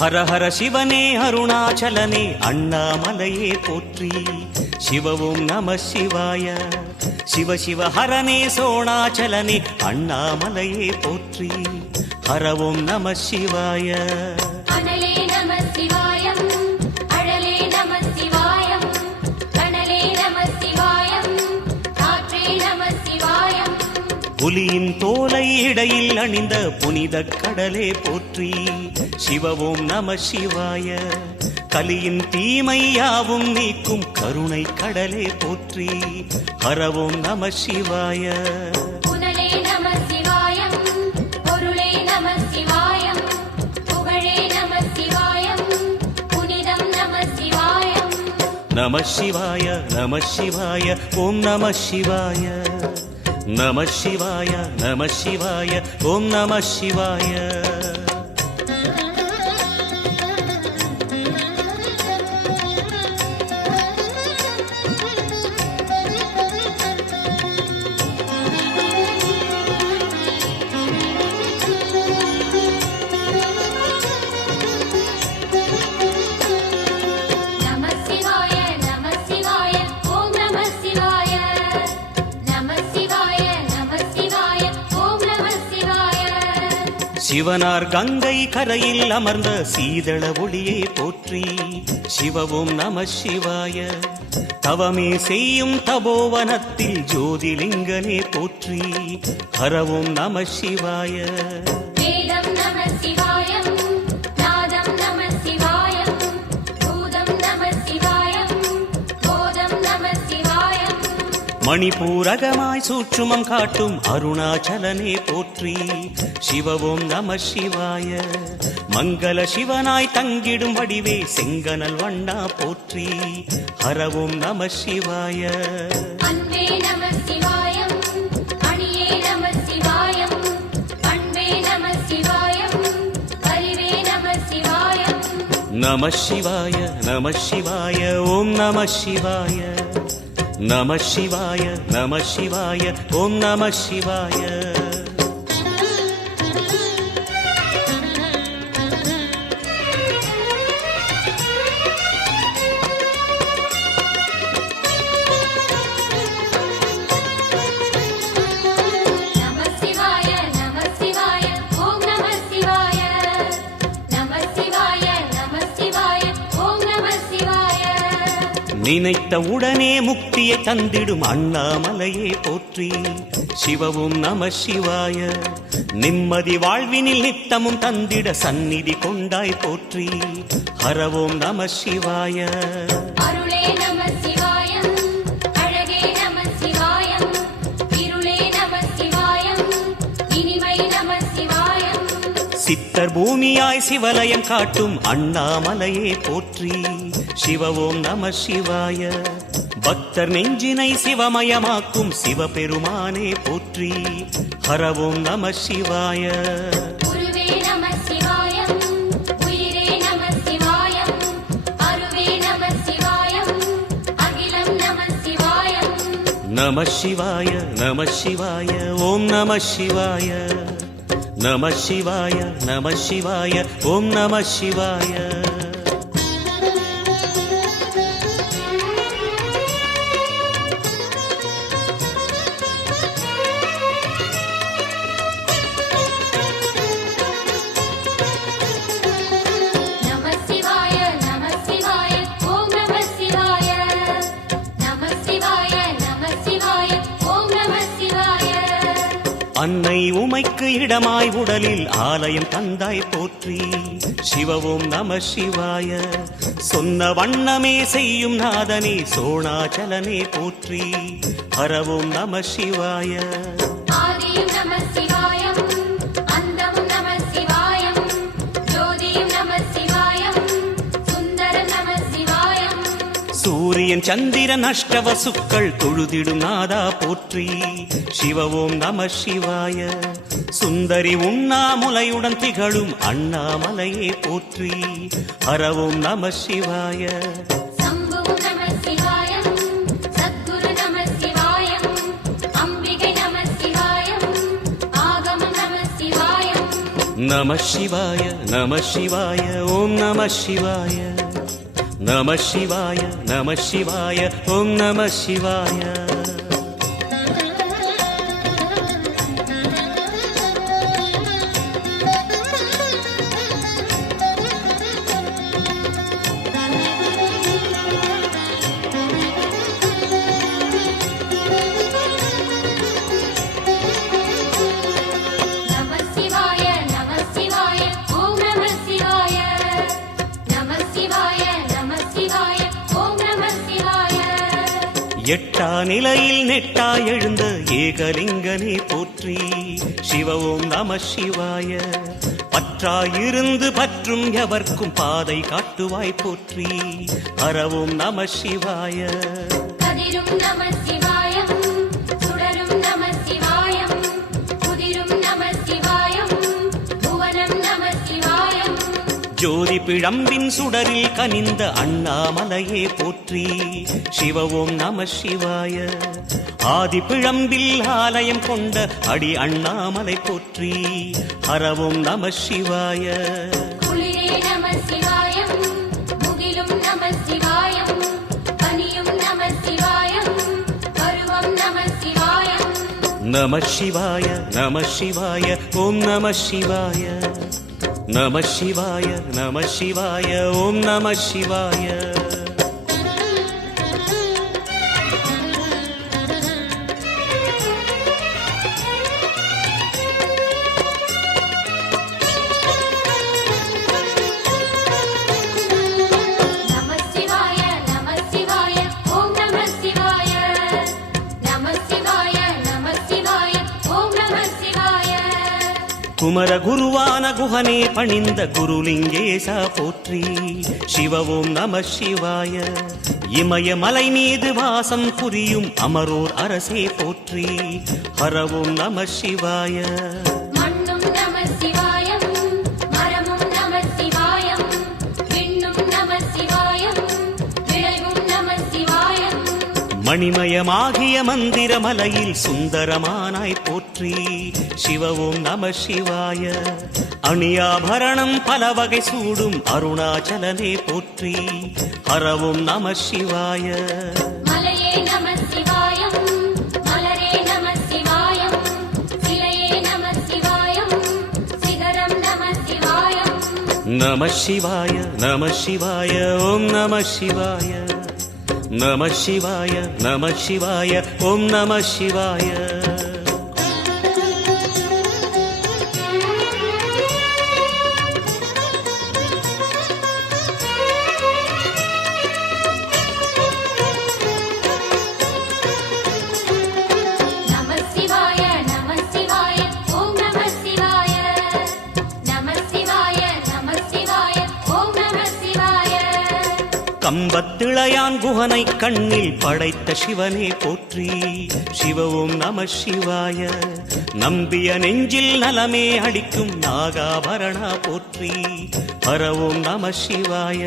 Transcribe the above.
ஹர ஹர சிவனே அருணாச்சலனே அண்ணாமலையே போற்றி. சிவவும் நம சிவாய. சிவ சிவ ஹரனே சோணாச்சலனே அண்ணாமலையே போற்றி. ஹரவும் நம சிவாய. அனலே நம சிவாயம், அழலே நம சிவாயம், கனலே நம சிவாயம், காற்றே நம சிவாயம். புலியின் தோலை இடையில் அணிந்த புனித கடலே போற்றி. சிவவும் நம சிவாய. கலியின் தீமையாவும் நீக்கும் கருணை கடலே போற்றி. ஹரவும் நம சிவாய. புனலே நம சிவாயம், பொருளே நம சிவாயம், புகழே நம சிவாயம், புனிதம் நம சிவாயம். நம சிவாய நம சிவாய ஓம் நம சிவாய. நம சிவாய நம சிவாய ஓம் நம சிவாய. சிவனார் கங்கை கரையில் அமர்ந்த சீதள ஒளியே போற்றி. சிவவும் நம சிவாய. தவமே செய்யும் தபோவனத்தில் ஜோதிலிங்கனே போற்றி. ஹரவும் நம சிவாய. வேதம் நம சிவாயம், நாதம் நம சிவாயம், பூதம் நம சிவாயம், போதம் நம சிவாயம். மணிபூரகமாய் சூட்சுமம் காட்டும் அருணாச்சலனே போற்றி. சிவவும் நம சிவாய. மங்கள சிவனாய் தங்கிடும் வடிவே செங்கனல் வண்ணா போற்றி. ஹரவும் நம சிவாய. அன்பே நம சிவாயம், அணியே நம சிவாயம், பண்பே நம சிவாயம், அறிவே நம சிவாயம். நம சிவாய நம சிவாய ஓம் நம சிவாய. நம சிவாய நம சிவாய ஓம் நம சிவாய. நினைத்த உடனே முக்தியை தந்திடும் அண்ணாமலையே போற்றி. சிவவும் நம சிவாய. நிம்மதி வாழ்வினில் நித்தமும் தந்திட சந்நிதி கொண்டாய் போற்றி. ஹரவோம் நம சிவாய. அருளே நம சிவாயம், அழகே நம சிவாயம், இருளே நம சிவாயம், இனிமை நம சிவாயம். சித்தர் பூமியாய் சிவலயம் காட்டும் அண்ணாமலையே போற்றி. சிவவோம் நம சிவாய. பக்தர் நெஞ்சினை சிவமயமாக்கும் சிவபெருமானே போற்றி. ஹரவோம் நம சிவாய. குருவே நம சிவாயம், உயிரே நம சிவாயம், அருவே நம சிவாயம், அகிலம் நம சிவாயம். நம சிவாய நம சிவாய ஓம் நம சிவாய. நம சிவாய நம சிவாய ஓம் நம சிவாய. அன்னை உமைக்கு இடமாய் உடலில் ஆலயம் தந்தாய் போற்றி. சிவவோம் நம சிவாய. சொன்ன வண்ணமே செய்யும் நாதனே சோணாச்சலனே போற்றி. ஹரவோம் நம சிவாய. ஆதியும் நம சிவாயம், அந்தமும் நம சிவாயம், ஜோதியும் நம சிவாயம், சுந்தரம் நம சிவாயம். சூரியன் சந்திரன் அஷ்டவசுக்கள் தொழுதிடும் நாதா போற்றி. சிவவோம் நம சிவாய. சுந்தரி உண்ணாமுலையுடன் திகழும் அண்ணாமலையே போற்றி. ஹரவோம் நம சிவாய. சம்புவும் நம சிவாயம், சத்குரு நம சிவாயம், அம்பிகை நம சிவாயம், ஆகமம் நம சிவாயம். நம சிவாய நம சிவாய ஓம் நம சிவாய நம சிவாய நம சிவாய ஓம் நம சிவாய நம சிவாய நம சிவாய ஓம் நம சிவாய நம சிவாய நம சிவாய ஓம் நம சிவாய எட்டா நிலையில் நெட்டா எழுந்த ஏகலிங்கனே போற்றி சிவ ஓம் நம சிவாய பற்றாயிருந்து பற்றும் எவர்க்கும் பாதை காட்டுவாய் போற்றி ஹரவோம் நம சிவாய கதிரும் நம சிவாயம் சுடரும் நம சிவாயம் குதிரும் நம சிவாயம் புவனம் நம சிவாயம் ஜோதி பிழம்பின் சுடரில் கனிந்த அண்ணாமலையே போற்றி சிவ ஓம் நம சிவாய ஆதி பிழம்பில் ஆலயம் கொண்ட அடி அண்ணாமலை போற்றி ஹரவோம் நம சிவாய குளிரே நம சிவாயம் முகிலும் நம சிவாயம் பனியும் நம சிவாயம் பருவம் நம சிவாயம் நம சிவாய நம சிவாய ஓம் நம சிவாய நம சிவாய நம சிவாய ஓம் நம சிவாய நம சிவாய நம சிவாய ஓம் நம சிவாய நம சிவாய நம சிவாய ஓம் நம சிவாய குமர குருவான குஹனே பணிந்த குருலிங்கேசா போற்றி சிவ ஓம் நம சிவாய இமயமலை மீது வாசம் புரியும் அமரோர் அரசே போற்றி ஹரவோம் நம சிவாய மண்ணும் நம சிவாயம் மரமும் நம சிவாயம் விண்ணும் நம சிவாயம் விளைவும் நம சிவாயம் மணிமயமாகிய மந்திர மலையில் சுந்தரமானாய் போற்றி சிவ ஓம் நம சிவாய அணியாபரணம் பல வகை சூடும் அருணாச்சலனே போற்றி ஹரவோம் நம சிவாய மலையே நம சிவாயம் மலரே நம சிவாயம் சிலையே நம சிவாயம் சிகரம் நம சிவாயம் நம சிவாய நம சிவாய ஓம் நம சிவாய நம சிவாய நம சிவாய ஓம் நம சிவாய நம சிவாய நம சிவாய ஓம் நம சிவாய நம சிவாய நம சிவாய ஓம் நம சிவாய கம்பத்திளையான் குஹனை கண்ணில் படைத்த சிவனே போற்றி சிவ ஓம் நம சிவாய நம்பிய நெஞ்சில் நலமே அளிக்கும் நாகாபரணா போற்றி ஹர ஓம் நம சிவாய